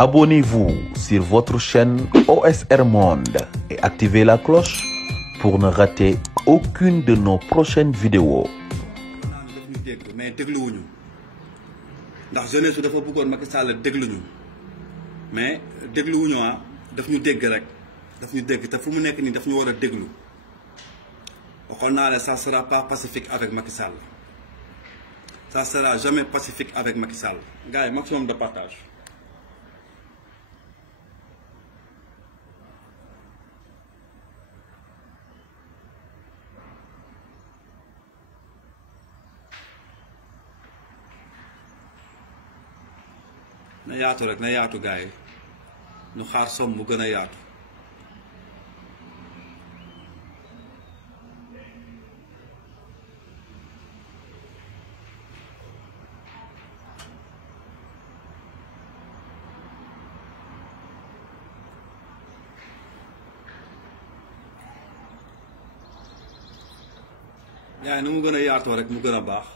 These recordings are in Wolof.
Abonnez-vous sur votre chaîne OSR Monde et activez la cloche pour ne rater aucune de nos prochaines vidéos. mais dégluwuñu ndax jeunesse bi dafa bëggoon Macky Sall dégluñu mais dégluwuñu daf ñu dégg rek daf ñu dégg te fu mu nekk nii daf ñu war a déglu waxoon naa ne ça sera pas pacifique avec Macky Sall ça sera jamais pacifique avec Macky Sall gars yi maximum de partage. na yaatu rek na yaatu gars yi ñu xaar som mu gën a yaatu gars yi nu mu gën a yaatoo rek mu gën a baax.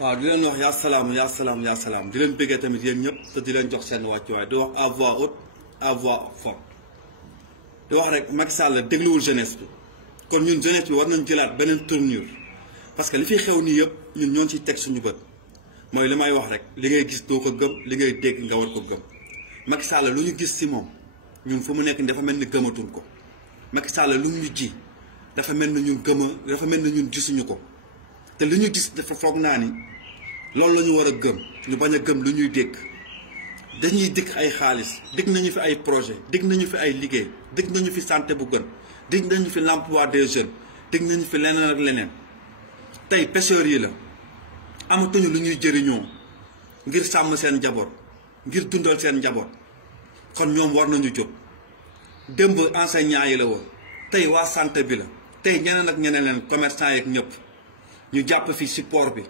waaw di leen wax yaa salaam yaa salaam yaa salaam di leen bëggee tamit yéen ñëpp te di leen jox seen wàccuwaay di wax à voix haute à voix forte di wax rek Macky Sall dégluwul jeunesse bi kon ñun jeunesse bi war nañ jëlaat beneen tournure parce que li fi xew nii yëpp ñun ñoo ciy teg suñu bët mooy li may wax rek li ngay gis doo ko gëm li ngay dégg nga war ko gëm Macky Sall lu ñu gis ci moom ñun fu mu nekk dafa mel ni gëmatuñ ko Macky Sall lu ñu ji dafa mel ni ñun dafa mel ni ñun gisuñu ko. te li ñu gis dafa foog naa ni loolu la ñu war a gëm ñu bañ a gëm lu ñuy dégg dañuy dikk ay xaalis dégg nañu fi ay projet dégg nañu fi ay liggéey dégg nañu fi santé bu gën dégg nañu fi l'emploi des jeunes dégg nañu fi leneen ak leneen tey pêcheurs yi la amatuñu lu ñuy jëriñoo ngir sàmm seen njaboot ngir dundal seen njaboot kon ñoom war nañu jóg démb enseignants yi la woon tey waa santé bi la tey ñeneen ak ñeneen leen commerçant yeeg ñëpp. ñu jàpp fi ci port bi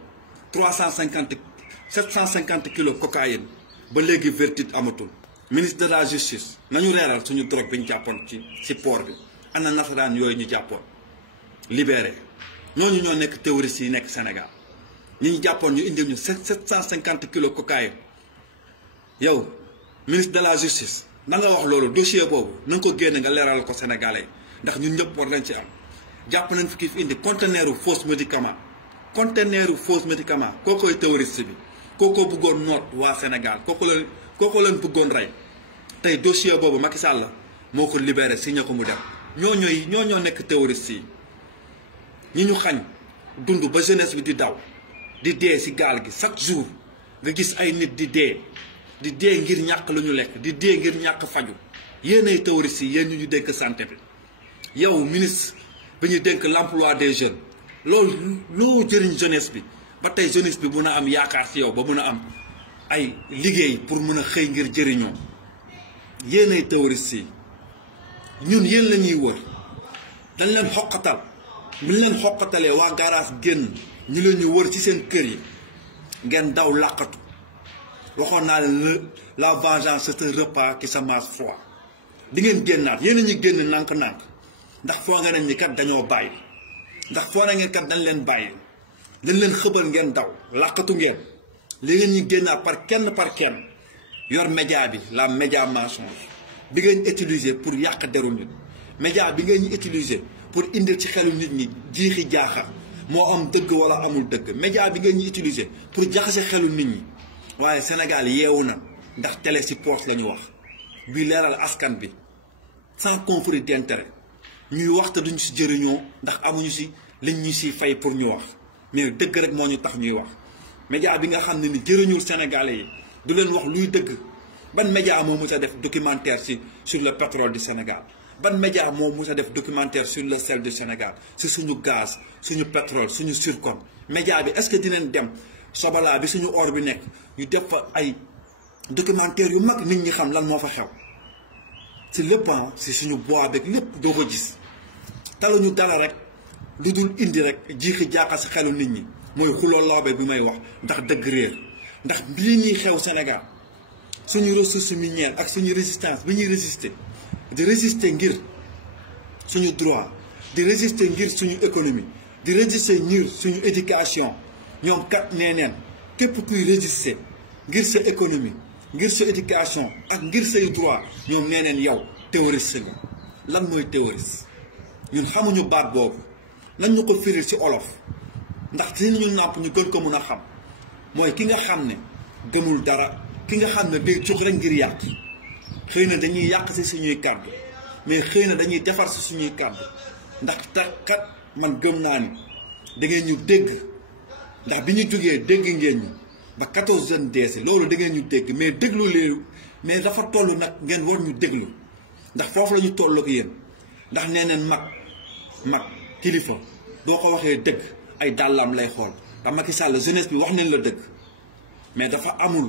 750 kilos cocaïne ba léegi verdict amatul ministre de la justice nañu reeral suñu drogue bi ñu jàppoon ci port bi ana nasaraan yooyu ñu jàppoon libéré ñooñu ñoo nekk terroristes yi nekk Sénégal ñi ñu jàppoon ñu indil ñu 750 kilos cocaïne yow ministre de la justice na nga wax loolu dossier boobu na nga ko génne nga leeral ko Sénégalais ndax ñun ñëpp war nañ ci am jàpp nañ fi kii fi indi conteneur faux médicament kookoy terroriste bi kookoo bëggoon noot waa Sénégal kooko leen bëggoon rey tey dossier boobu Macky Sall moo ko libéré signé ko mu dem ñoo nekk terroriste yi ñi ñu xañ dund ba jeunesse bi di daw di dee ci gaal gi chaque jour nga gis ay nit di dee ngir ñàkk lu ñu lekk di dee ngir ñàkk faju yéenay terroriste yi yéen ñu dénk santé bi yow ministre bi ñu dénk l'emploi des jeunes loolu loo jëriñ jeunesse bi ba tey jeunesse bi mun a am yaakaar ci yow ba mun a am ay liggéey pour mun a xëy ngir jëriñoo yéenay terroriste yi ñun yéen la ñuy wër dañ leen xoqatal bu ñu leen xoqatalee waa garage génn ñu leen ñu wër ci seen kër yi ngeen daw làqatu waxoon naa leen la vengeance c'est un repas qui se mange froid di ngeen génnaat yéen a ñuy génn nànk-nànk ndax foo nga ne ni kat dañoo bàyyi ndax foo na ngeen kat dañ leen bàyyi dañ leen xëbal ngeen daw làqatu ngeen li ngeen ñu génnaat par kenn yor média bi la média mensonge bi ngeen utiliser pour yàq deru nit média bi ngeen ñu utiliser pour indil ci xelu nit ñi jiixi jaaxa moo am dëgg wala amul dëgg média bi ngeen ñu utiliser pour jaxase xelu nit ñi waaye Sénégal yeewu na ndax télé ci poche la ñu wax bi leeral askan bi sans conflit d'intérêt ñuy wax te duñ ci jëriñoo ndax amuñu ci liñ ñu ci fay pour ñu wax mais dëgg rek moo ñu tax ñuy wax média bi nga xam ne ni jëriñul Sénégalais yi du leen wax luy dëgg ban média moo mës a def documentaire sur le pétrole du Sénégal ban média moo mës a def documentaire sur le sel du Sénégal si suñu gaz suñu pétrole suñu zircon média bi est-ce que dinañ dem Sobala bi suñu or bi nekk ñu def fa ay documentaire yu mag nit ñi xam lan moo fa xew si lépp si suñu bois beeg lépp doo ko gis taluñu dara rek lu dul indi rek jiixi jaaxa si xelu nit ñi mooy xuloo lawbe bi may wax ndax dëgg réer ndax lii ñuy xew Sénégal suñu ressource minière ak suñu résistance bi ñuy résister di résister ngir suñu droit di résister ngir suñu économie di résister ngir suñu éducation ñoom kat nee neen képp kuy résister ngir sa économie ngir sa éducation ak ngir say droit ñoom nee neen yow terroriste nga. lan mooy terroriste ñun xamuñu baat boobu nañ ñu ko firil ci olof ndax si ñu nàmp ñu gën ko mun a xam mooy ki nga xam ne gëmul dara ki nga xam ne day jóg rek ngir yàq xëy na dañuy yàq si suñuy kàddu mais xëy na dañuy defar si suñuy kàddu ndax kat man gëm naa ni da ngeen ñu dégg ndax bi ñu jógee dégg ngeen ñu ba 14 jeunes deesi loolu da ngeen ñu dégg mais déglu leen mais dafa toll nag ngeen war ñu déglu ndax foofu la ñu toll ak yéen ndax nee neen mag kilifa boo ko waxee dëgg ay dàllam lay xool ndax Macky Sall jeunesse bi wax neen la dëgg mais dafa amul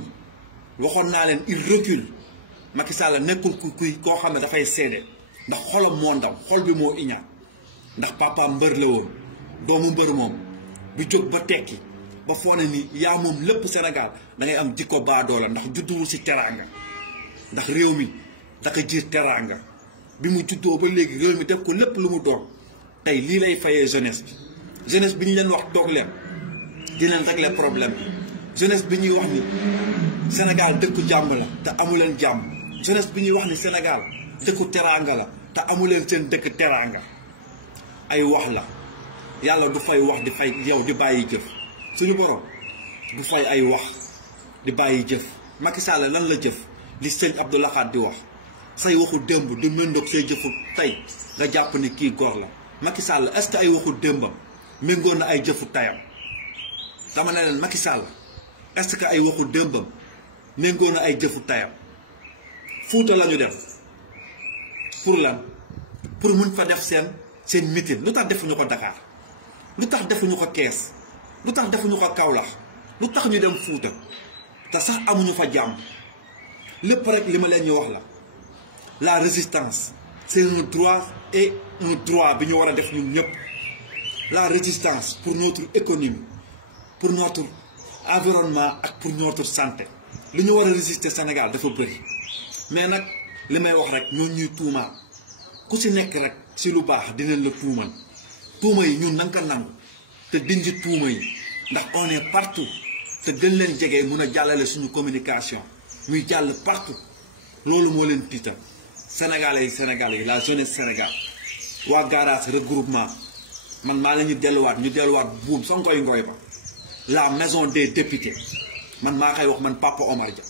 waxoon naa leen il recule Macky Sall nekkul kuy koo xam ne dafay seede ndax xolam moo ndaw xol bi moo iñaan ndax papa mbër la woon doomu mbër moom bu jóg ba tekki ba foone ni yaa moom lépp Sénégal da ngay am jikko baadoola ndax judduwul si teraanga ndax réew mi daka jiir teraanga bi mu juddoo ba léegi réew mi def ko lépp lu mu doon tey lii lay fayee jeunesse bi ñu leen wax toog leen di leen régler problème bi jeunesse bi ñuy wax ni Sénégal dëkku jàmm la te amuleen jàmm jeunesse bi ñuy wax ni Sénégal dëkku teraanga la te amuleen seen dëkk teraanga ay wax la yàlla du fay wax di fay yow di bàyyi jëf suñu borom du fay ay wax di bàyyi jëf Macky Sall lan la jëf li sëñ Abdou Lahad di wax say waxu démb du méngoog say jëfu tey nga jàpp ni kii góor la Macky Sall est-ce que ay waxu démbam méngoon na ay jëfu tayam dama ne leen Macky Sall est-ce que ay waxu démbam méngoon na ay jëfu tayam Fuuta la ñu def pour lan pour mun fa def seen meeting lu tax defuñu ko Dakar lu tax defuñu ko Kees lu tax defuñu ko Kaolack lu tax ñu dem Fuuta te sax amuñu fa jàmm lépp rek li ma leen ñu wax la résistance c'est un droit et un droit bi ñu war a def ñun ñëpp la résistance pour notre économie pour notre environnement ak pour notre santé li ñu war a résister Sénégal dafa bëri mais nag li may wax rek ñoo ñuy tuumaal ku si nekk rek si lu baax dinañ la tuumal tuuma yi ñun nanga ko nangu te dindi tuuma yi ndax on est partout te gën leen jege mun a jàllale suñu communication muy jàll partout loolu moo leen tiital Sénégalais yi la jeunesse Sénégal waa garage regroupement man maa la ñu delluwaat buum sa ngoy ba la maison des députés man maa koy wax man Papa Omar Dia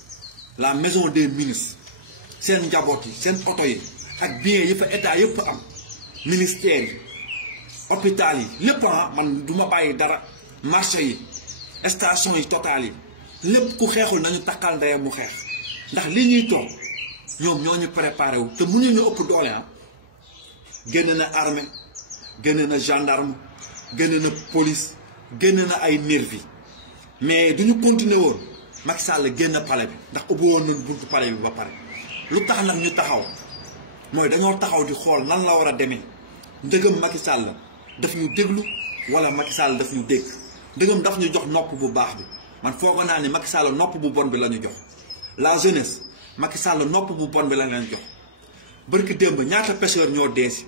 la maison des ministres seen njaboot yi seen oto yi ak bien yi fa état yëpp am ministère yi hôpital yi lépp man du ma bàyyi dara marché yi station yi Total yi lépp ku xeexul nañu takkal ndeyam mu xeex ndax li ñuy toog ñoom ñoo ñu préparé wu te mënuñu ñu ëpp doole génn na armée génn na gendarme génn na police génn na ay nervi mais duñu continuer woon Macky Sall génn palais bi ndax ubbi woon nañ buntu palais bi ba pare lu tax nag ñu taxaw mooy dañoo taxaw di xool nan la war a demee ndëgëm Macky Sall daf ñu déglu wala Macky Sall daf ñu dégg ndëgëm daf ñu jox nopp bu baax bi man foog naa ne Macky Sall nopp bu bon bi la ñu jox la jeunesse Macky Sall nopp bu bon bi la leen jox barki démb ñaata pêcheur ñoo dee si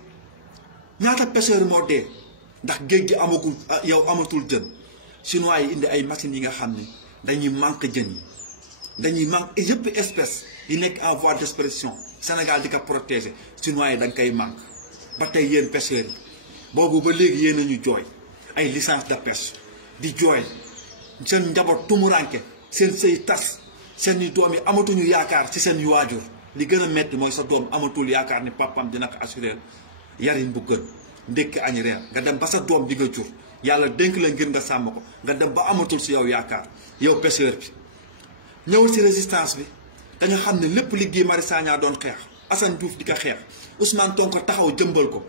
ñaata pêcheur moo dee ndax géej gi amagul yow amatul jën chinois yi indi ay machines yi nga xam ni dañuy manque jën yi dañuy manque yëpp espèce yi nekk en voie d'expression Sénégal di ko protéger chinois yi da nga koy manque ba tey yéen pêcheurs yi boobu ba léegi yéen a ñu jooy ay licence de pêche di jooy seen njaboot tumuranke seen sëy tas seen i doom yi amatuñu yaakaar ci seen waajur li gën a metti mooy sa doom amatul yaakaar ni papam dina ko assurer yarin bu gën ndékki añ reer nga dem ba sa doom bi nga jur yàlla dénk la ngir nga sàmm ko nga dem ba amatul si yow yaakaar yow pêcheur bi ñëwul si résistance bi dañu xam ne lépp li Guy Marius Sagna doon xeex Assane Diouf di ko xeex Ousmane Sonko taxaw jëmbal ko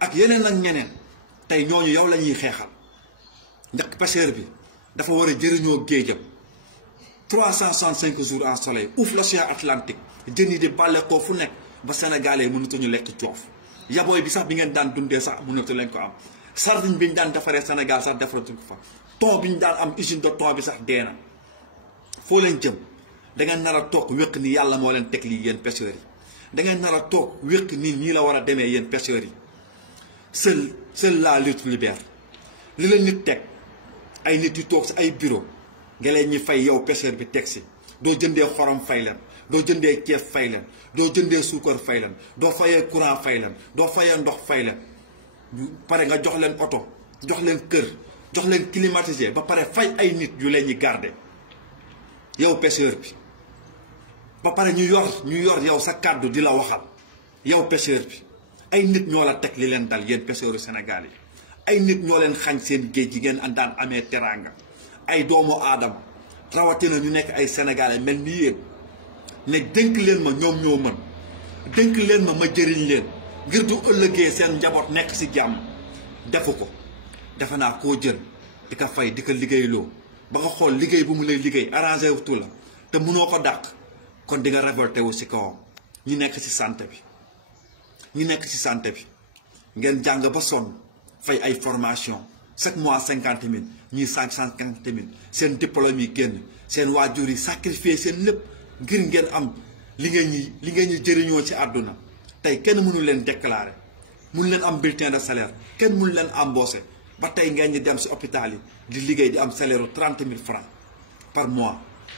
ak yeneen ak ñeneen tey ñooñu yow la ñuy xeexal ndax pêcheur bi dafa war a jëriñoo géejam 365 jours en soleil ouf l'océan Atlantique jën yi di bàlle ko fu nekk ba sénégalais mënatuñu lekk coof yabooy bi sax bi ngeen daan dundee sax mënatu leen ko am sardine bi ñu daan defaree Sénégal sax defaratuñ ko fa thon bi ñu daan am usine de thon bi sax dee na foo leen jëm da ngeen nar a toog wéq ni yàlla moo leen teg lii yéen pêcheurs yi da ngeen nar a toog wéq ni ñii la war a demee yéen pêcheurs yi seul la lutte libère li la nit teg ay nit yu toog si ay bureau nga leen ñi fay yow pêcheur bi teg si doo jëndee xorom fay leen doo jëndee ceeb fay leen doo jëndee suukar fay leen doo fayee courant fay leen doo fayee ndox fay leen pare nga jox leen oto jox leen kër jox leen climatisé ba pare fay ay nit yu leen ñi garder yow pêcheur bi ba pare ñu yor yow sa kàddu di la waxal yow pêcheur bi ay nit ñoo la teg li leen dal yéen pêcheurs Sénégal yi ay nit ñoo leen xañ seen géej gi ngeen daan amee teraanga ay doomu aadama rawatina ñu nekk ay sénégalais mel ni yéen ne dénk leen ma ñoom ñoo mën dénk leen ma jëriñ leen ngir du ëllëgee seen njaboot nekk ci jàmm defu ko defe naa koo jël di ko fay di ko liggéeyloo ba nga xool liggéey bu mu lay liggéey arrangé wutu la te mënoo ko dàq kon di nga révolté wu ci kawam ñi nekk ci santé bi ngeen jàng ba sonn fay ay formation chaque mois 50 000 ñii 150 000 seen diplôme yi génn seen waajur yi sacrifier seen lépp ngir ngeen am li ngeen ñi jëriñoo ci àdduna tey kenn mënu leen déclarer mënu leen am bulletin de salaire kenn mënu leen embaucher ba tey ngeen ñi dem ci hôpital yi di liggéey di am salaire u 30 000 francs par mois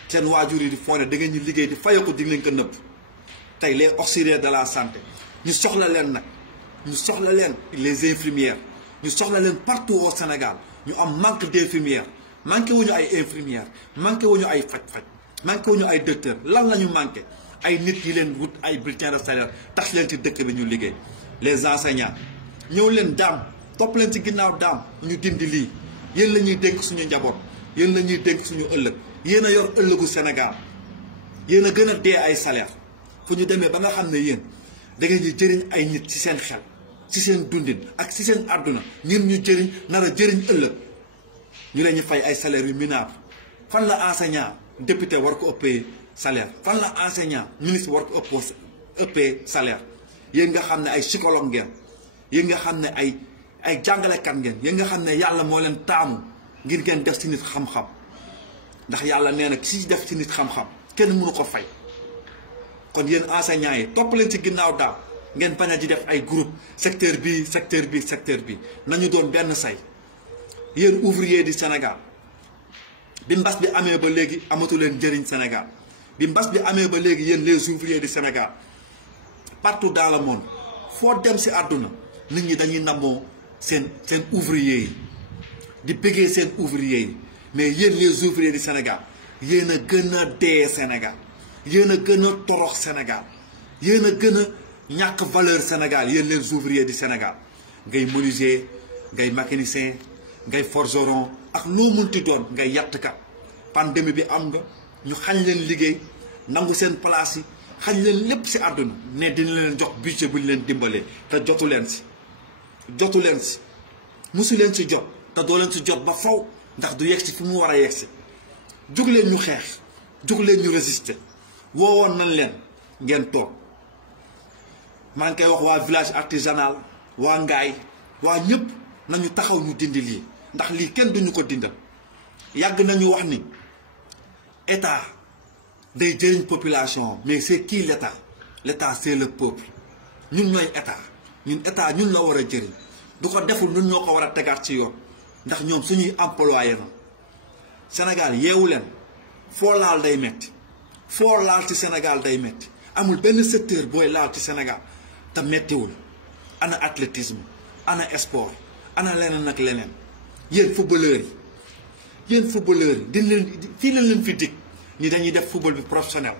seen waajur yi di foone da ngeen ñu liggéey di fayoo ko di leen ko nëbb tey les auxiliaires de la santé ñu soxla leen nag ñu soxla leen les infirmières ñu soxla leen partout au Sénégal ñu am manque d'infirmières manqué wuñu ay infirmières manqué wuñu ay faj-faj manqué wuñu ay docteurs lan la ñu manqué ay nit yi leen wut ay bulletin de salaire tax leen ci dëkk bi ñu liggéey les enseignants ñëw leen daam topp leen ci ginnaaw daam ñu dindi lii yéen la ñuy dénk suñu njaboot yéen la ñuy dénk suñu ëllëg yéen a yor ëllëgu Sénégal yéen a gën a dee ay salaire fu ñu demee ba nga xam ne yéen da ngeen ñu jëriñ ay nit ci seen xel ci seen dundin ak ci seen àdduna ñun ñu jëriñ nar a jëriñ ëllëg ñu leen ñu fay ay salaire yu minable fan la enseignant député war ko ëppee salaire fan la enseignant ministre war ko ëppee salaire yéen nga xam ne ay psychologue ngeen yéen nga xam ne ay jàngalekat ngeen yéen nga xam ne yàlla moo leen taamu ngir ngeen def ci nit xam-xam ndax yàlla nee na ki def ci nit xam-xam kenn mënu ko fay kon yéen enseignants yi topp leen ci ginnaaw daaw ngeen bañ a di def ay groupe secteur bi nañu doon benn say yéen ouvrier du Sénégal bi mbas bi amee ba léegi amatu leen njëriñ Sénégal bi mbas bi amee ba léegi yéen les ouvriers du Sénégal partout dans le monde foo dem ci àdduna nit ñi dañuy namoo seen ouvrier yi di bëggee seen ouvrier yi mais yéen les ouvriers du Sénégal yéen a gën a dee Sénégal yéen a gën a torox Sénégal yéen a gën a ñàkk valeur Sénégal yéen les ouvriers du Sénégal ngay menuisier ngay mécanicien ngay forgeron ak loo munti doon ngay yattkat pandémie bi am nga ñu xañ leen liggéey nangu seen place yi xañ leen lépp ci àdduna ne dina leen jox budget bu ñu leen dimbalee te jotu leen ci musu leen ci jot te doo leen ci jot ba faw ndax du yegsi fi mu war a yegsi jóg leen ñu xeex jóg leen ñu résister woowoon nañ leen ngeen toog maa ngi koy wax waa village artisanal waa Ngaay waa ñëpp nañu taxaw ñu dindi lii ndax lii kenn duñu ko dindal yàgg nañu wax ni état day jëriñ population mais c'est qui l'état c'est le peuple ñun ñooy état ñun la war a jëriñ du ko deful ñun ñoo ko war a tegaat ci yoon ndax ñoom suñuy employé na Sénégal yeewu leen foo laal day metti foo laal ci Sénégal day metti amul benn secteur booy laal ci Sénégal te mettiwul ana athlétisme ana sport ana leneen ak leneen yéen footballeurs yi din leen fii leen fi dig ñi dañuy def football bi professionnel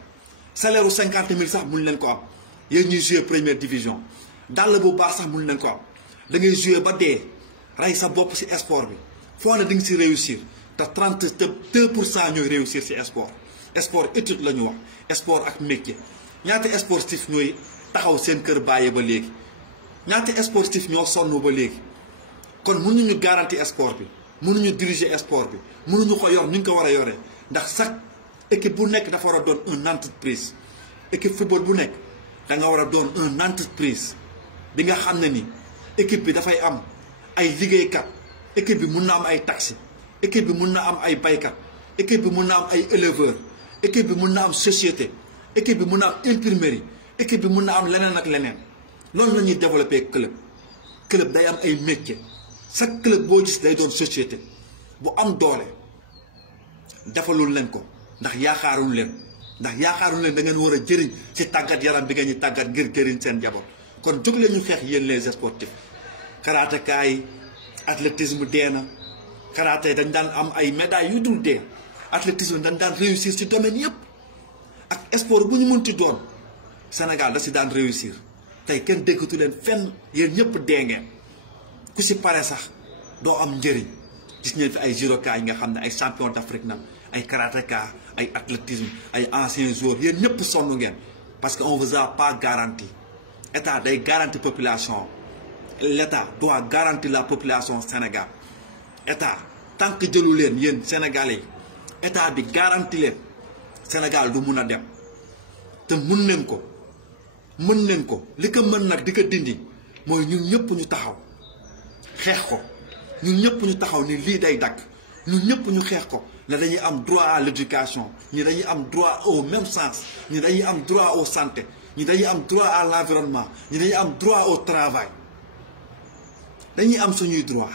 salaire u 50 000 sax mun leen ko am yéen ñuy jouer première division dàll bu baax sax mun leen ko am da ngay jouer ba dee rey sa bopp ci sport bi foo ne di nga ci réussir te 2% ñooy réussir ci sport étude la ñu wax sport ak métier ñaata sportif ñooy taxaw seen kër bàyyee ba léegi ñaata sportif ñoo sonn ba léegi kon mënuñu garanti sport bi mënuñu diriger sport bi mënuñu ko yor ni ñu ko war a yoree ndax chaque équipe bu nekk dafa war a doon une entreprise équipe football bu nekk da nga war a doon une entreprise bi nga xam ne ni équipe bi dafay am ay liggéeykat équipe bi mun na am ay taxi équipe bi mun na am ay baykat équipe bi mun na am ay éleveur équipe bi mun na am société équipe bi mun na am imprimerie équipe bi mun na am leneen ak leneen noonu la ñuy développer club day am ay métier chaque club boo gis day doon société bu am doole defalul leen ko ndax yaakaarul leen da ngeen war a jëriñ ci tàggat yaram bi nga ñu tàggat ngir jëriñ seen njaboot kon jóg leen ñu xeex yéen les sportifs. karatéka yi athlétisme dee na karaté dañ daan am ay médailles yu dul dee athlétisme dañ daan réussir ci domaine yëpp ak sport bu ñu mënti doon Sénégal da si daan réussir tey kenn déggatu leen fenn yéen ñëpp dee ngeen ku si pare sax doo am njëriñ gis ngeen fi ay judoka yi nga xam ne ay champion d'Afrique nag ay karatéka ay athlétisme ay anciens joueurs yéen ñëpp sonn ngeen parce que on vous a pas garanti état day garanti population l'état doit garantir la population Sénégal état tant que jëlu leen yéen sénégalais yi état bi garanti leen Sénégal du mun a dem te mun leen ko li ko mën nag di ko dindi mooy ñun ñëpp ñu taxaw xeex ko ñun ñëpp ñu taxaw ni lii day dakk ñun ñëpp ñu xeex ko ne dañuy am droit à l'éducation ñi dañuy am droit au même sens ñi dañuy am droit au santé ñi dañuy am droit à l'environnement ñi dañuy am droit au travail dañuy am suñuy droit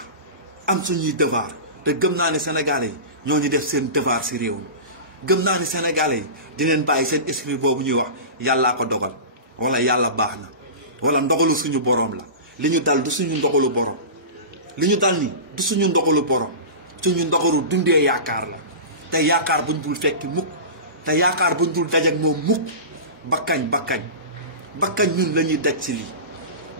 am suñuy devoir te gëm naa ne sénégalais yi ñoo ñu def seen devoir ci réew mi gëm naa ne sénégalais yi dineen bàyyi seen esprit boobu ñuy wax yàllaa ko dogal wala yàlla baax na wala ndogalu suñu boroom la li ñu dal du suñu ndogalu boroom li ñu dal ni du suñu ndogalu boroom suñu ndogalu dundee yaakaar la te yaakaar buñ dul fekki mukk te yaakaar buñ dul daj ak moom mukk bakkañ ñun la ñuy daj ci lii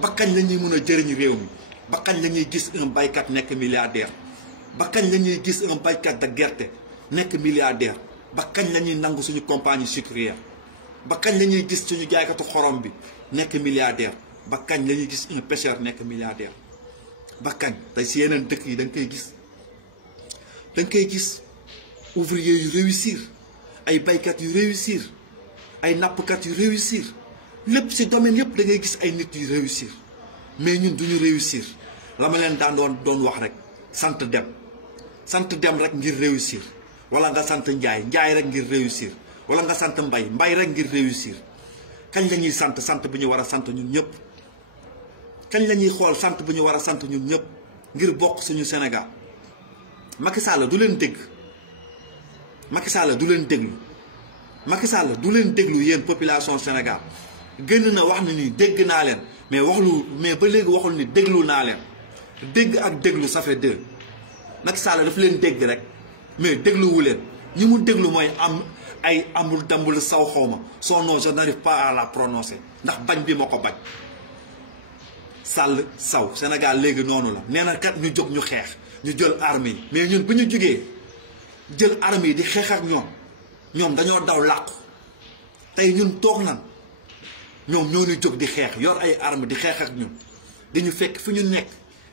bakkañ la ñuy mën a jëriñ réew mi bakkañ la ñuy gis un baykat nekk milliardaire bakkañ la ñuy gis un baykat de gerte nekk milliardaire bakkañ la ñuy nangu suñu compagnie sucrière bakkañ la ñuy gis suñu jaaykatu xorom bi nekk milliardaire bakkañ la ñuy gis un pêcheur nekk milliardaire bakkañ tey si yeneen dëkk yi da nga koy gis ouvrier yu réussir ay baykat yu réussir ay nappkat yu réussir lépp si domaine yëpp da ngay gis ay nit yu réussir mais ñun duñu réussir la ma leen daan doon wax rek sant dem rek ngir réussir wala nga sant njaay rek ngir réussir wala nga sant mbay rek ngir réussir kañ la ñuy sant bu ñu war a sant ñun ñëpp kañ la ñuy xool sant bu ñu war a sant ñun ñëpp ngir bokk suñu Sénégal. Macky Sall du leen dégg Macky Sall du leen déglu Macky Sall du leen déglu yéen population Sénégal génn na wax na ni dégg naa leen mais ba léegi waxul ni déglu naa leen dégg ak déglu ça fait deux Macky Sall dafa leen dégg rek mais dégluwu leen ñi mu déglu mooy amul dambul saw xawma son nom je n'arrive pas à la prononcer ndax bañ bi ma ko bañ Sall saw Sénégal léegi noonu la nee na kat ñu jóg ñu xeex ñu jël armes yi mais ñun bu ñu jógee jël armes yi di xeex ak ñoom dañoo daw làqu tey ñun toog nan ñoom ñoo ñu jóg di xeex yor ay armes di xeex ak ñun di ñu fekk fi ñu nekk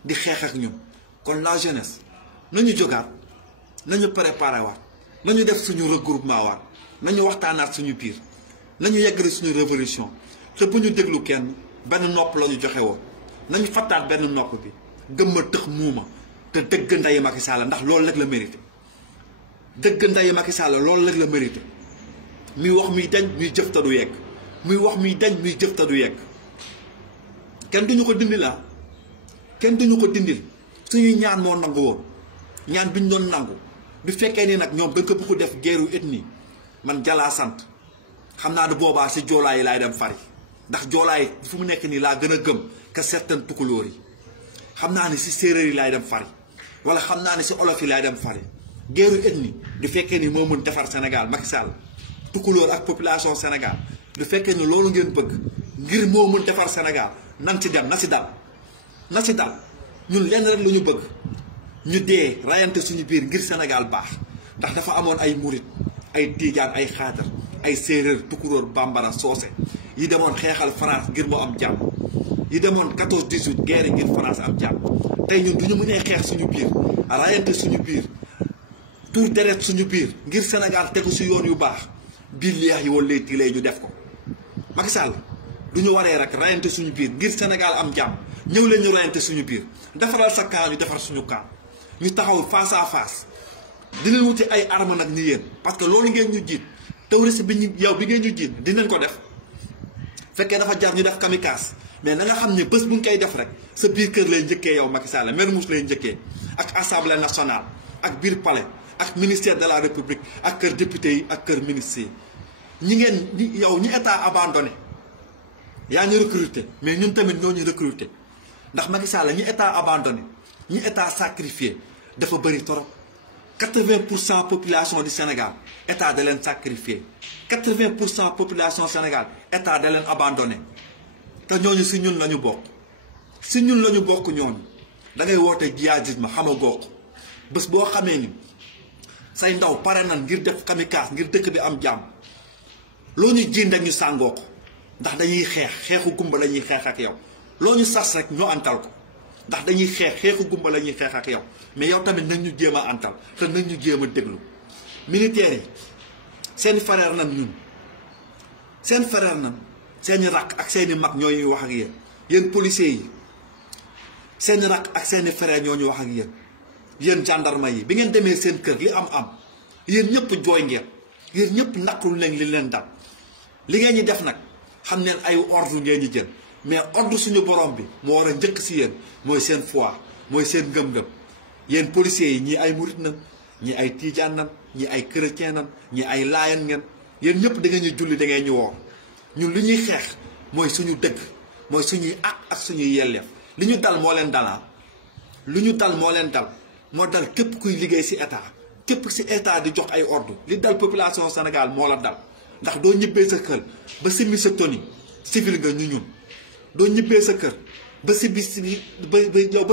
di xeex ak ñun kon la jeunesse nañu jógaat nañu préparé waat nañu def suñu regroupement waat nañu waxtaanaat suñu biir nañu yeggali suñu révolution te bu ñu déglu kenn benn nopp la ñu joxe woon nañu fattaat benn nopp bi gëmma tëx muuma te dëgg ndeyu Macky Sall ndax loolu rek la mérité dëgg ndeyu Macky Sall loolu rek la mérité muy wax muy dañ muy jëf te du yegg muy wax muy dañ muy jëf te du yegg kenn duñu ko dindil la kenn duñu ko dindil suñuy ñaan moo nangu woon ñaan bi ñu doon nangu du fekkee ni nag ñoom da nga ko bëgg def guerru ethnie man jalaa sant xam naa ne boobaa si joolaa yi laay dem fari ndax joolaa yi fu mu nekk nii laa gën a gëm que certains tukulóor yi xam naa ne si séeréer yi laay dem fari wala xam naa ne si olof yi laay dem fari guerru ethnie du fekkee ni moo mën defar Sénégal Macky Sall tukulóor ak population Sénégal du fekkee ni loolu ngeen bëgg ngir moo mën defar Sénégal nan ci dem na si dal ñun lenn rek lu ñu bëgg ñu dee rayante suñu biir ngir Sénégal baax ndax dafa amoon ay murit ay tiijaan ay xaatar ay séeréer tukulóor bambara soose yi demoon xeexal France ngir moo am jàmm yi demoon 14-18 guerre ngir France am jàmm tey ñun du ñu mënee xeex suñu biir rayante suñu biir tuur deret suñu biir ngir Sénégal tegu si yoon yu baax biir leex yi wala tiilee ñu def ko Macky Sall du ñu waree rek rayante suñu biir ngir Sénégal am jàmm ñëw leen ñu rayante suñu biir defaral sa camp ñu defar suñu camp ñu taxaw face à face dinañ wuti ay armes nag ni yéen parce que loolu ngeen ñu jiit terroriste bi ngeen ñu jiit dinañ ko def fekkee dafa jar ñu def kamikaze mais na nga xam ne bés bu ñu koy def rek sa biir kër lay njëkkee yow Macky Sall Mermoz lay njëkkee ak assemblée nationale ak biir palais ak ministère de la république ak kër député yi ak kër ministre yi yow ñi état abandonné yaa ñu recruter mais ñun tamit ñoo ñu recruter ndax Macky Sall ñi état abandonné ñi état sacrifié dafa bëri torop 80% population du Sénégal état da leen sacrifié 80% population Sénégal état da leen abandonné te ñooñu si ñun la ñu bokk si ñun la ñu bokk ñooñu da ngay woote djihadisme xamagoo ko bés boo xamee ni say ndaw pare nan ngir def kamikaze ngir dëkk bi am jàmm loo ñu jiin rek ñu sàngoo ko ndax dañuy xeexu gumba la ñuy xeex ak yow loo ñu sas rek ñu antal ko ndax dañuy xeexu gumba la ñuy xeex ak yow mais yow tamit nañ ñu jéem a antal te nañ ñu jéem a déglu militaires yi seen frère nan ñun seen frère nan seeni rakk ak seeni mag ñoo ñuy wax ak yéen yéen policiers yi seeni rakk ak seeni frère ñoo ñu wax ak yéen gendarme yi bi ngeen demee seen kër li am yéen ñëpp jooy ngeen yéen ñëpp naqul nañ li leen dal li ngeen ñi def nag xam neen ay ordre ngeen ñi jël mais ordre suñu borom bi moo war a njëkk si yéen mooy seen foi mooy seen ngëm-ngëm yéen policiers yi ñii ay murit nan ñii ay tiijaan nan ñii ay chrétien nan ñii ay laayan ngeen yéen ñëpp da ngeen ñu julli da ngeen ñu woor ñun li ñuy xeex mooy suñu dëgg mooy suñuy ak suñuy yelleef li ñu dal moo leen dal lu ñu dal moo leen dal moo dal képp kuy liggéey si état képp si état di jox ay ordre li dal population Sénégal moo la dal ndax doo ñibbee sa kër ba simmi sa tenue civil nga ñun doo ñibbee sa kër ba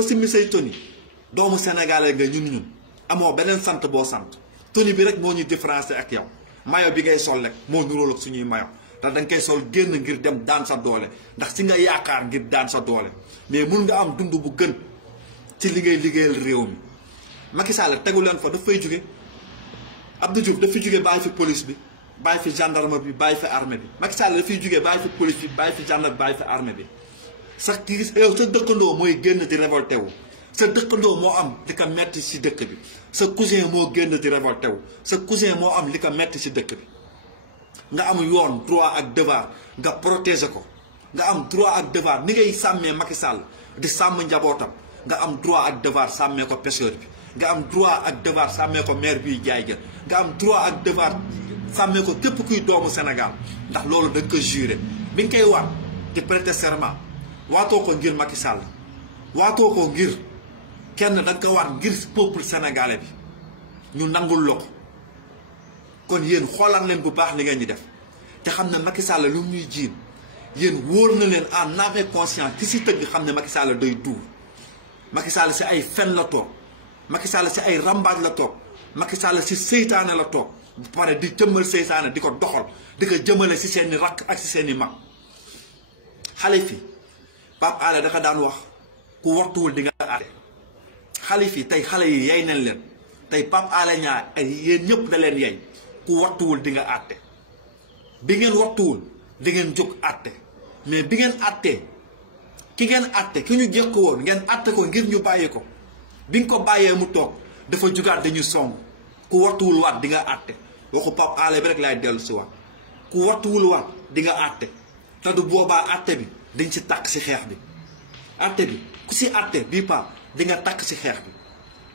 simmi say tenue doomu sénégalais nga ñun amoo beneen sant boo sant tenue bi rek moo ñu différencier ak yow mayo bi ngay sol rek moo nuróol ak suñuy mayo ndax da nga koy sol génn ngir dem daan sa doole ndax si nga yaakaar ngir daan sa doole mais mun nga am dund bu gën ci li ngay liggéeyal réew mi Macky Sall tegu leen fa daf fay jóge Abdou Diouf daf fi jóge bàyyi fi police bi bàyyi fi gendarme bi bàyyi fi armée bi Macky Sall daf fiy jóge bàyyi fi police bi bàyyi fi gendarme bàyyi fi armée bi sax yow sa dëkkandoo mooy génn di révolté wu sa dëkkandoo moo am li ko metti si dëkk bi sa cousin moo génn di révolté wu sa cousin moo am li ko metti si dëkk bi nga am yoon droit ak devoir nga protéger ko nga am droit ak devoir ni ngay sàmmee Macky Sall di sàmm njabootam nga am droit ak devoir sàmmee ko pêcheur bi nga am droit ak devoir sàmmee ko maire biy jaay jën nga am droit ak devoir sàmmee ko képp kuy doomu Sénégal ndax loolu da nga ko juré bi nga koy waat di prêter serment waatoo ko ngir Macky Sall waatoo ko ngir kenn da nga ko waat ngir peuple sénégalais bi ñu nangul la ko kon yéen xoolal leen bu baax li ngeen ñi def te xam ne Macky Sall lu ñuy jiin yéen wóor na leen en âme et conscience ki si tëgg xam ne Macky Sall day duur Macky Sall si ay fen la toog Macky Sall si ay rambaaj la toog Macky Sall si seytaane la toog bu pare di jëmmal seytaane di ko doxal di ko jëmale si seeni rakk ak si seeni mag xale fi Pape Alé dafa daan wax ku wattuwul di nga àtte xale fi tey xale yi yey nañ leen tey Pape Alé ñaar ay yéen ñëpp da leen yey ku wattuwul di nga àtte bi ngeen wattuwul di ngeen jóg àtte mais bi ngeen àttee ki ngeen àtte ki ñu jekk woon ngeen àtte ko ngir ñu bàyyi ko bi nga ko bàyyee mu toog dafa jugaat dañu song ku wattuwul waat di nga àtte waxu Pape Alé bi rek laay dellu si waat ku wattuwul waat di nga àtte te du boobaa àtte bi dañ si takk si xeex bi àtte bi ku si àtte bii pa di nga takk si xeex bi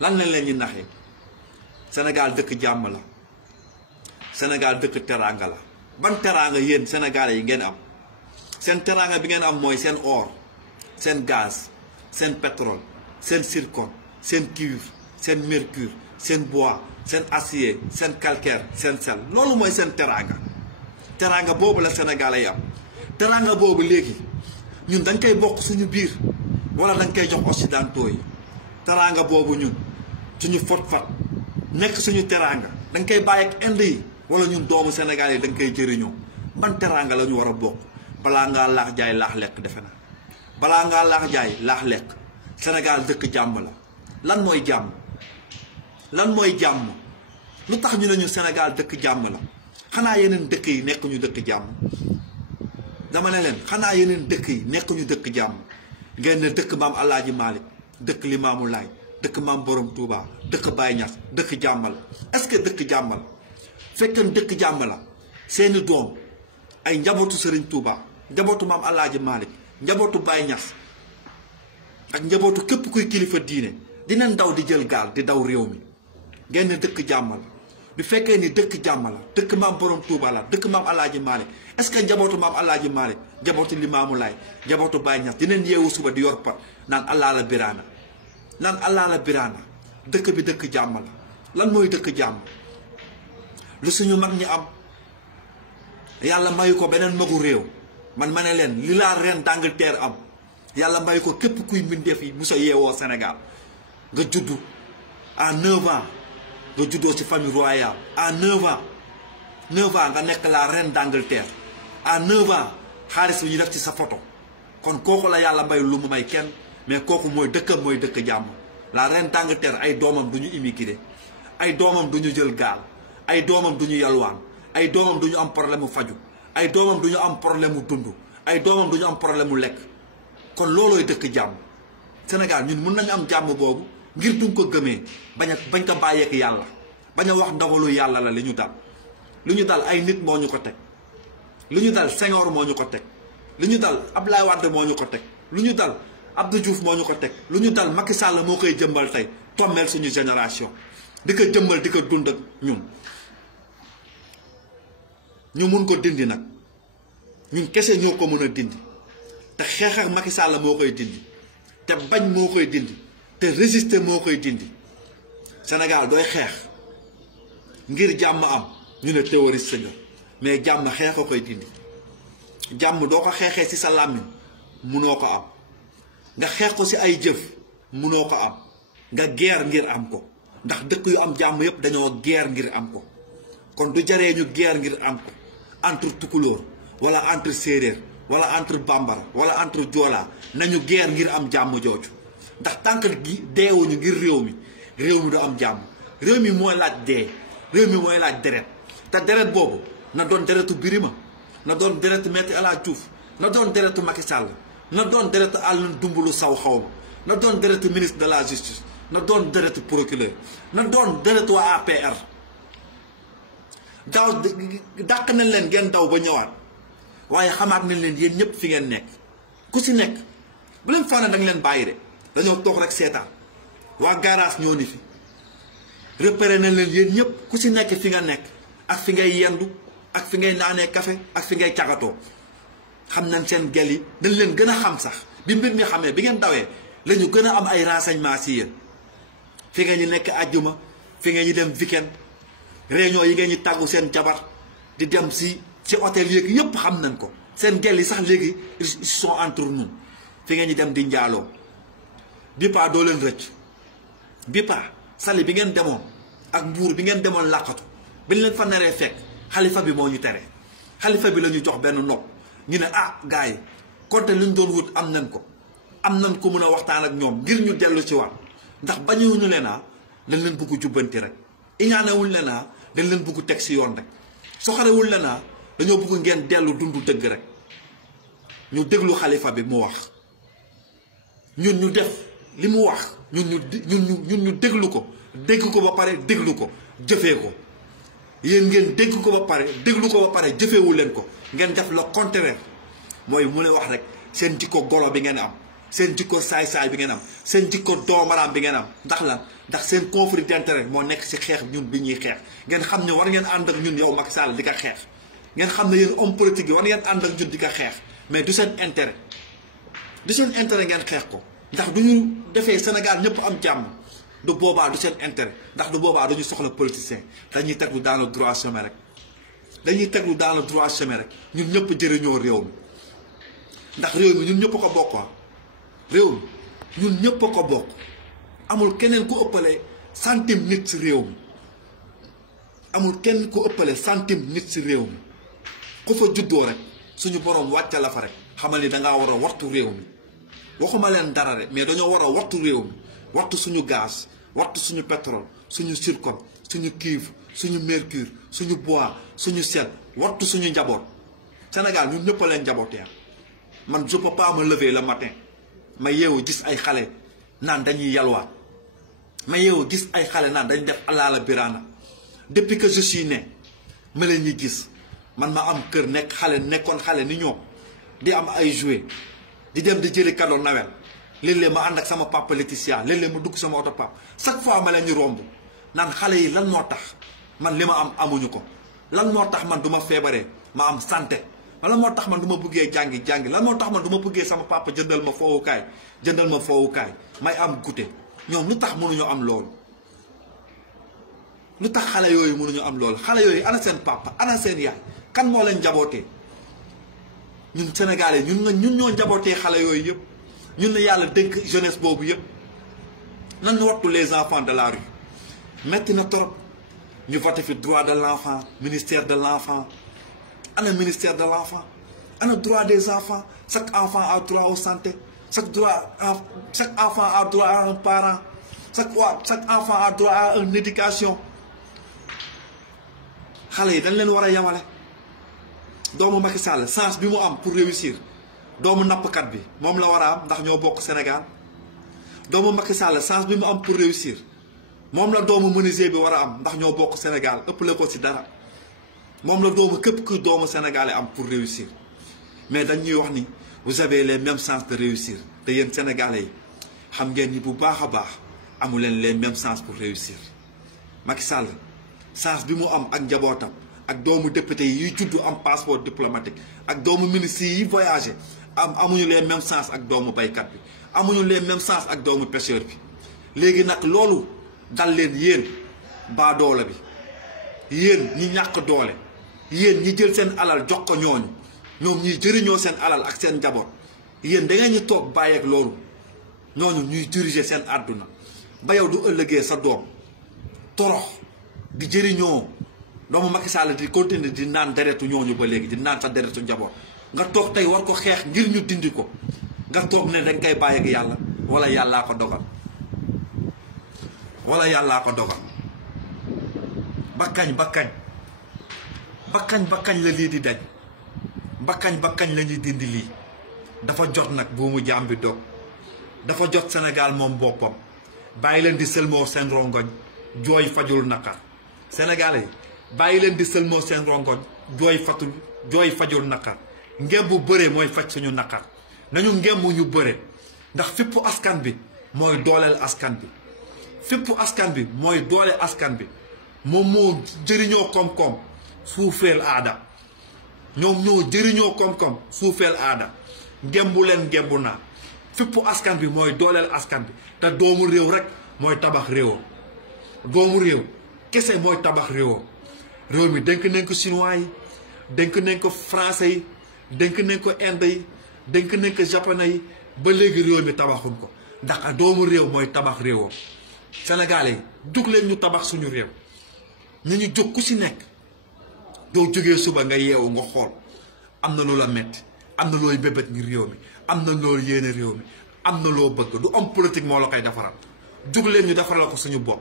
lan lañ leen ñu naxee Sénégal dëkk jàmm la Sénégal dëkk teraanga la ban teraanga yéen sénégalais yi ngeen am seen teraanga bi ngeen am mooy seen or seen gaz seen pétrole seen zircon seen cuivre seen mercure seen bois seen acier seen calcaire seen sel loolu mooy seen teraanga teraanga boobu la sénégalais yi am teraanga boobu léegi ñun dañ koy bokk suñu biir wala dañ koy jox occidentaux yi teraanga boobu ñun suñu fot-fat nekk suñu teraanga dañ koy bàyyi ak Inde yi wala ñun doomu Sénégal yi dañ koy jëriñoo ban teraanga la ñu war a bokk balaa ngaa laax jaay laax lekk defe na balaa ngaa laax jaay laax lekk Sénégal dëkk jàmm la lan mooy jàmm lan mooy jàmm lu tax ñu ne ñu Sénégal dëkk jàmm la xanaa yeneen dëkk yi nekk ñu dëkk jàmm dama ne leen xanaa yeneen dëkk yi nekk ñu dëkk jàmm ngeen ne dëkk maam Alaaji Malick dëkk Limaamu Laay dëkk maam Borom Touba dëkk Baye Niass dëkk jàmm la est-ce que dëkk jàmm la fekkee dëkk jàmm la seeni doom ay njabootu Serigne Touba njabootu maam Alaaji Malick njabootu Baye Niass ak njabootu képp kuy kilifa diine dinañ daw di jël gaal di daw réew mi ngeen ne dëkk jàmm la bu fekkee ni dëkk jàmm la dëkk maam borom Touba la dëkk maam Alaaji Maalik est-ce que njabootu maam Alaaji Maalik njabootu Limaamu Laay njabootu Baye Niass dinañ yeewu suba di yor pat naan Allah la biraana naan Allah la biraana dëkk bi dëkk jàmm la lan mooy dëkk jàmm lu suñu mag ñi am yàlla mayu ko beneen magu réew man ma ne leen li la reine d'Angleterre am yàlla mayu ko képp kuy mbindeef yi musa yeewoo Sénégal nga juddu à 9 ans nga juddoo ci famille royale à 9 ans 9 ans nga nekk la reine d'Angleterre à 9 ans xaalis bi ñu def ci sa photo kon kooku la yàlla may lu mu may kenn mais kooku mooy dëkkam mooy dëkk jàmm la reine d'Angleterre ay doomam du ñu immigré ay doomam du ñu jël gaal ay doomam du ñu yalwaan ay doomam du ñu am problème mu faju ay doomam du ñu am problème mu dund ay doomam du ñu am problème mu lekk kon loolooy dëkk jàmm Sénégal ñun mun nañu am jàmm boobu ngir duñ ko gëmee bañ ko bàyyeek yàlla bañ a wax ndogalu yàlla la li ñu dal lu ñu dal ay nit moo ñu ko teg lu ñu dal Senghor moo ñu ko teg lu ñu dal Abdoulaye Wade moo ñu ko teg lu ñu dal Abdou Diouf moo ñu ko teg lu ñu dal Macky Sall moo koy jëmbal tey tommeel suñu génération di ko jëmbal di ko dund ak ñun ñu mun ko dindi nag ñun kese ñoo ko mën a dindi te xeex ak Macky Sall moo koy dindi te bañ moo koy dindi te résister moo koy dindi Sénégal dooy xeex ngir jàmm am ñu ne terroriste nga mais jàmm xeex a koy dindi jàmm doo ko xeexee ci sa làmmiñ munoo ko am nga xeex ko ci ay jëf munoo ko am nga guerre ngir am ko ndax dëkk yu am jàmm yépp dañoo guerre ngir am ko kon du jaree ñu guerre ngir am ko entre tukulóor wala entre séeréer wala entre bambara wala entre joola nañu guerre ngir am jàmm jooju ndax tànk gi deewuñu ngir réew mi du am jàmm réew mi mooy laaj dee réew mi mooy laaj deret te deret boobu na doon deretu Birima na doon deretu Maître El Hadji Diouf na doon deretu Macky Sall na doon deretu Alioune Dembourou Sow xaw ma na doon deretu ministre de la justice na doon deretu procureur na doon deretu waa APR daaw dàq nañ leen ngeen daw ba ñëwaat waaye xamaat nañ leen yéen ñëpp fi ngeen nekk ku si nekk bu leen fànn da nga leen bàyyi de dañoo toog rek seetaan waa garage ñoo ni fi repéré nañ leen yéen ñëpp ku si nekk fi nga nekk ak fi ngay yendu ak fi ngay naanee café ak fi ngay cagatoo xam nañ seen gel yi dañ leen gën a xam sax bi mbir mi xamee bi ngeen dawee la ñu gën a am ay renseignements si yéen fi ngeen ñu nekk àjjuma fi ngeen ñu dem weekend réunion yi ngeen ñu tàggu seen jabar di dem ci hôtel yeeg yëpp xam nañ ko seen gel yi sax léegi ils sont entre nous fi ngeen ñu dem di njaaloo bi pa doo leen rëcc bi pa sali bi ngeen demoon ak mbuur bi ngeen demoon làqatu bi leen fa naree fekk xalifa bi moo ñu tere xalifa bi la ñu jox benn nopp ñu ne ah gars yi konte lu ñu doon wut am nañ ko mën a waxtaan ak ñoom ngir ñu dellu ci waat ndax bañuwuñu leen dañ leen bugg jubbanti rek iñaanewuñ leen dañ leen bugg teg si yoon rek soxarewuñ leen dañoo bugg ngeen dellu dundu dëgg rek ñu déglu xalifa bi mu wax ñun ñu def li mu wax ñun ñu déglu ko dégg ko ba pare déglu ko jëfee ko yéen ngeen dégg ko ba pare déglu ko ba pare jëfeewu leen ko ngeen def le contraire mooy mu ne wax rek seen jikko golo bi ngeen am seen jikko saay-saay bi ngeen am seen jikko doomaraam bi ngeen am ndax lan ndax seen conflit d'intérêt moo nekk ci xeex ñun bi ñuy xeex ngeen xam ne war ngeen ànd ak ñun yow Macky Sall di ko xeex ngeen xam ne yéen homme politique yi war ngeen ànd ak ñun di ko xeex mais du seen intérêt ngeen xeex ko ndax du ñu defee Sénégal ñëpp am jàmm du boobaa du seen intérêt ndax du boobaa dañu soxla politicien dañuy teglu dans le droit chemin rek ñun ñëpp jëriñoo réew mi ndax réew mi ñun ñëpp ko bokk réew mi ñun ñëpp ko bokk amul keneen ku ëppale centime nit ci réew mi amul kenn ku ëppale centime nit ci réew mi ku fa juddoo rek suñu borom wàcce la fa rek xamal ni dangaa war a wattu réew mi waxuma leen dara rek mais dañoo war a wattu réew mi wattu suñu gaz wattu suñu pétrole suñu zircon suñu cuivre suñu mercure suñu bois suñu sel wattu suñu njaboot Sénégal ñun ñëpp a leen njabootee man je peux pas me lever le matin ma yeewu gis ay xale naan dañuy yalwaat ma yeewu gis ay xale naan dañuy def Allah la biraana depuis que je suis né ma leen ñi gis man ma am kër nekkoon xale ni ñoom di am ay jouet di dem di jëli cadeau Noël léeg-léeg ma ànd ak sama papa Laetitia léeg-léeg ma dugg sama oto papa chaque fois ma leen ñu romb naan xale yi lan moo tax man li ma am amuñu ko lan moo tax man du ma feebaree ma am santé lan moo tax man du ma bëggee jàngi lan moo tax man du ma bëggee sama papa jëndal ma foowukaay may am goûter ñoom lu tax mënuñu am loolu lu tax xale yooyu mënuñu am loolu xale yooyu ana seen papa ana seen yaay kan moo leen njabootee ñun Sénégalais ñun ñoo njabootee xale yooyu yëpp ñun la yàlla dénk jeunesse boobu yëpp nan wattu les enfants de la rue metti na trop ñu voté fi droit de l'enfant ministère de l'enfant ana ministère de l'enfant ana droit des enfants chaque enfant a droit aux santé chaque enfant a droit à un parent chaque enfant a droit à une éducation xale yi dañ leen war a yemale doomu Macky Sall chance bi mu am pour réussir doomu nappkat bi moom la war a am ndax ñoo bokk Sénégal doomu Macky Sall chance bi mu am pour réussir moom la doomu menuisier bi war a am ndax ñoo bokk Sénégal ëpp la ko ci dara moom la doomu képp ku doomu sénégalais am pour réussir mais dañuy wax ni vous avez les mêmes chances de réussir te yéen sénégalais yi xam ngeen ni bu baax a baax amu leen les mêmes chances pour réussir Macky Sall chance bi mu am ak njabootam ak doomu député yi juddu am passeport diplomatique ak doomu ministre yi voyagé amuñu les mêmes chances ak doomu baykat bi amuñu les mêmes chances ak doomu pêcheur bi léegi nag loolu dal leen yéen baadoola bi yéen ñi ñàkk doole yéen ñi jël seen alal jox ko ñooñu ñoom ñuy jëriñoo seen alal ak seen njaboot yéen da ngeen ñu toog bàyyeeg loolu ñooñu ñuy diriger seen àdduna ba yow du ëllëgee sa doom torox di jëriñoo doomu Macky Sall di continuer di naan deretu ñooñu ba léegi di naan sa deretu njaboot nga toog tey war ko xeex ngir ñu dindi ko nga toog ne danga koy bàyyeeg yàlla wala yàllaa ko dogal bakkañ la lii di daj bakkañ la ñuy dindi lii dafa jot nag buumu jaam bi dog dafa jot Sénégal moom boppam bàyyi leen di sëlmoo seen rongoñ jooy fajul naqar Sénégalais yi bàyyi leen di sëlmoo seen rongoñ jooy fajul naqar ngem bu bëree mooy faj suñu naqar nañu ngem ñu bëre ndax fippu askan bi mooy dooleel askan bi fippu askan bi mooy doole askan bi moom moo jëriñoo koom-koom suufeel aada ñoom ñoo jëriñoo koom-koom suufeel aada ngembu leen ngembu naa fippu askan bi mooy dooleel askan bi te doomu réew rek mooy tabax réewam doomu réew kese mooy tabax réewam réew mi dénk nañ ko chinois yi dénk nañ ko français yi dénk nañ ko inde yi dénk nañ ko japonais yi ba léegi réew mi tabaxuñ ko ndax doomu réew mooy tabax réewam Sénégalais yi jug leen ñu tabax suñu réew nañu jóg ku si nekk doo jógee suba nga yeewu nga xool am na loola metti am na looy bébét ngir réew mi am na loolu yéene réew mi am na loo bëgg du am politique moo la koy defaral jóg leen ñu defaral ko suñu bopp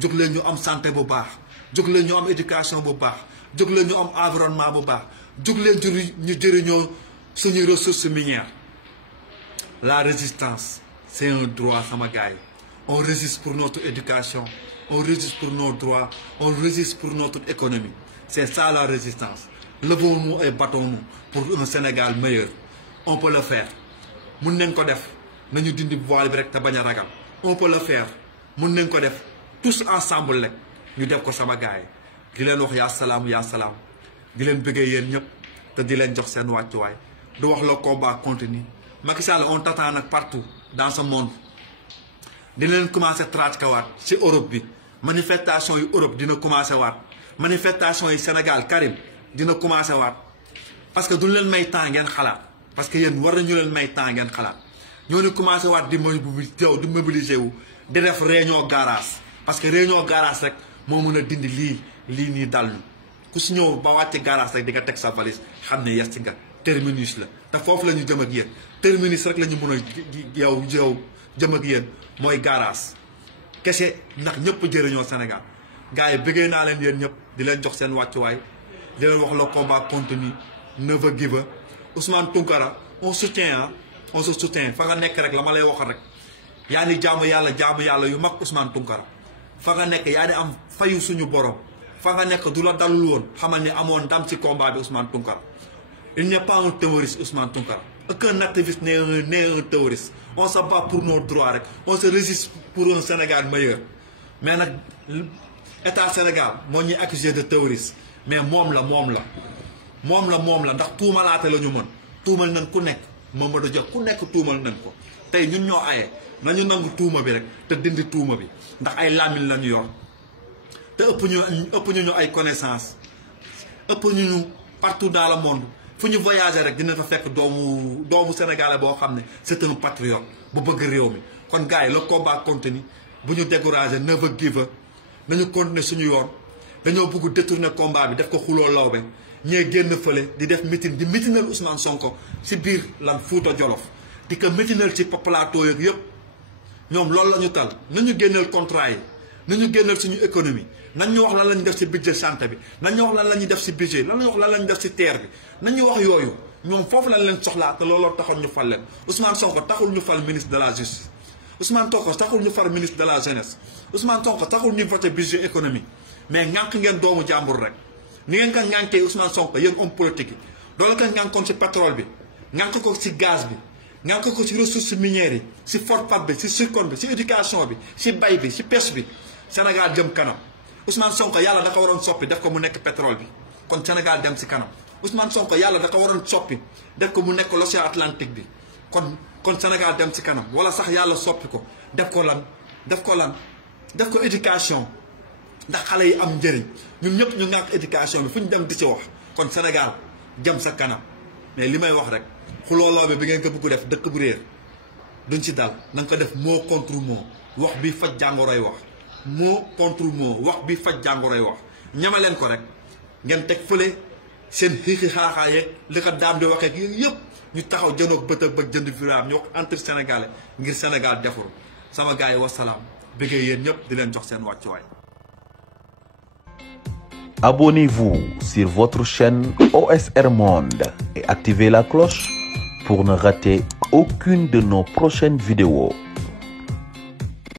jóg leen ñu am santé bu baax jóg leen ñu am éducation bu baax jóg leen ñu am environnement bu baax jóg leen ñu jëriñoo suñuy ressources minières la résistance c'est un droit sama gars yi on résiste pour notre éducation on résiste pour nos droits on résiste pour notre économie c'est ça la résistance levons-nous et battons-nous pour un Sénégal meilleur on peut le faire mun nañ ko def nañu dindi voile bi rek te bañ a ragal on peut le faire mun nañ ko def tous ensemble rek ñu def ko sama gars yi di leen wax yaa salaam di leen bëggee yéen ñëpp te di leen jox seen wàccuwaay du wax le combat continue Macky Sall on t'attend nag partout dans ce monde di leen commencé traqué waat ci Europe bi manifestation yu Europe dina commencé waat manifestation yi Sénégal Karim dina commencé waat parce que duñ leen may temps ngeen xalaat parce que yéen war nañu leen may temps ngeen xalaat ñoo ni commencé waat di mobiliser wu di def réunion garage parce que réunion garage rek moo mën a dindi lii nii dal ñu ku si ñëw ba wàcce garage rek di nga teg sa valise xam ne yes nga terminus la te foofu la ñu jëm ak yéen terminus rek la ñu mën a yow jëm ak yéen mooy garage kese ndax ñëpp jëriñoo Sénégal gars yi bëggee naa leen yéen ñëpp di leen jox seen wàccuwaay di leen wax le combat continue never give up Ousmane Tounkara on soutient on se soutient fa nga nekk rek la ma lay wax rek yaa ni jaamu yàlla yu mag Ousmane Tounkara fa nga nekk yaa di am fayu suñu borom fa nga nekk du la dalul woon xamal ni amoon ndam ci combat bi Ousmane Tounkara il n'est pas un terroriste Ousmane Tounkara aucun activiste n'est un terroriste. On se bat pour nos droits rek on se résiste pour un Sénégal meilleur mais nag état Sénégal moo ñuy accusé de terroriste mais moom la ndax tuumalaate la ñu mën tuumal nañ ku nekk Mamadou Dia ku nekk tuumal nañ ko tey ñun ñoo aye nañu nangu tuuma bi rek te dindi tuuma bi ndax ay làmmiñ la ñu yor te ëpp ñu ay connaissance ëpp ñu partout dans le monde fu ñu voyager rek dina fa fekk doomu sénégalais boo xam ne c'est un patriote bu bëgg réew mi kon gars yi le combat continue bu ñu décourager never give up nañu continuer suñu yoon dañoo bëgg détourner combat bi def ko xuloo lawbe ñee génn fële di def meeting di meetinal Ousmane Sonko si biir lan Fuuta Jolof di ko meetinal ci plateau yeeg yëpp ñoom loolu la ñu tal nañu génneel contrat yi nañu génneel suñu économie nañ ñu wax lan la ñu def si budget santé bi nañ ñu wax lan la ñuy def si budget lan la ñu wax lan la ñu def si terre bi nañ ñu wax yooyu ñoom foofu lañ leen soxlaa te looloo taxoon ñu fal leen Ousmane Sonko taxul ñu fal ministre de la justice Ousmane Sonko taxul ñu fal ministre de la jeunesse Ousmane Sonko taxul ñu voté budget économique mais ñànk ngeen doomu jàmbur rek ni ngeen ko ñànkee Ousmane Sonko yéen homme politique yi doole ko ñànkoon si pétrole bi ñànk ko si gaz bi ñànk ko si ressources minières yi si phosphate bi si zircon bi si éducation bi si bay bi si pêche bi Sénégal jëm kanam Ousmane Sonko yàlla da ko waroon soppi def ko mu nekk pétrole bi kon Sénégal dem si kanam Ousmane Sonko yàlla da ko waroon soppi def ko mu nekk l'océan Atlantique bi kon Sénégal dem si kanam wala sax yàlla soppi ko def ko éducation ndax xale yi am njëriñ ñun ñëpp ñu ñàkk éducation bi fu ñu dem di ci wax kon Sénégal jëm sa kanam mais li may wax rek xulooloo bi ngeen ko bëgg def dëkk bu réer duñ ci dal na nga ko def mot contre mot wax bi faj jàngoroy wax mot contre mot wax bi faj jàngoroy wax ñamaleen ko rek ngeen teg fële seen xiixi xaaxaa yeeg li ko daam di waxee yëpp ñu taxaw jënoog bët ak bët jënd viraam ñu wax entre sénégalais ngir Sénégal defaru sama gars yi wasalaam bëggee yéen ñëpp di leen jox seen wàccuwaay. Abonnez-vous sur votre chaîne OSR Monde et activez la cloche pour ne rater aucune de nos prochaines vidéos.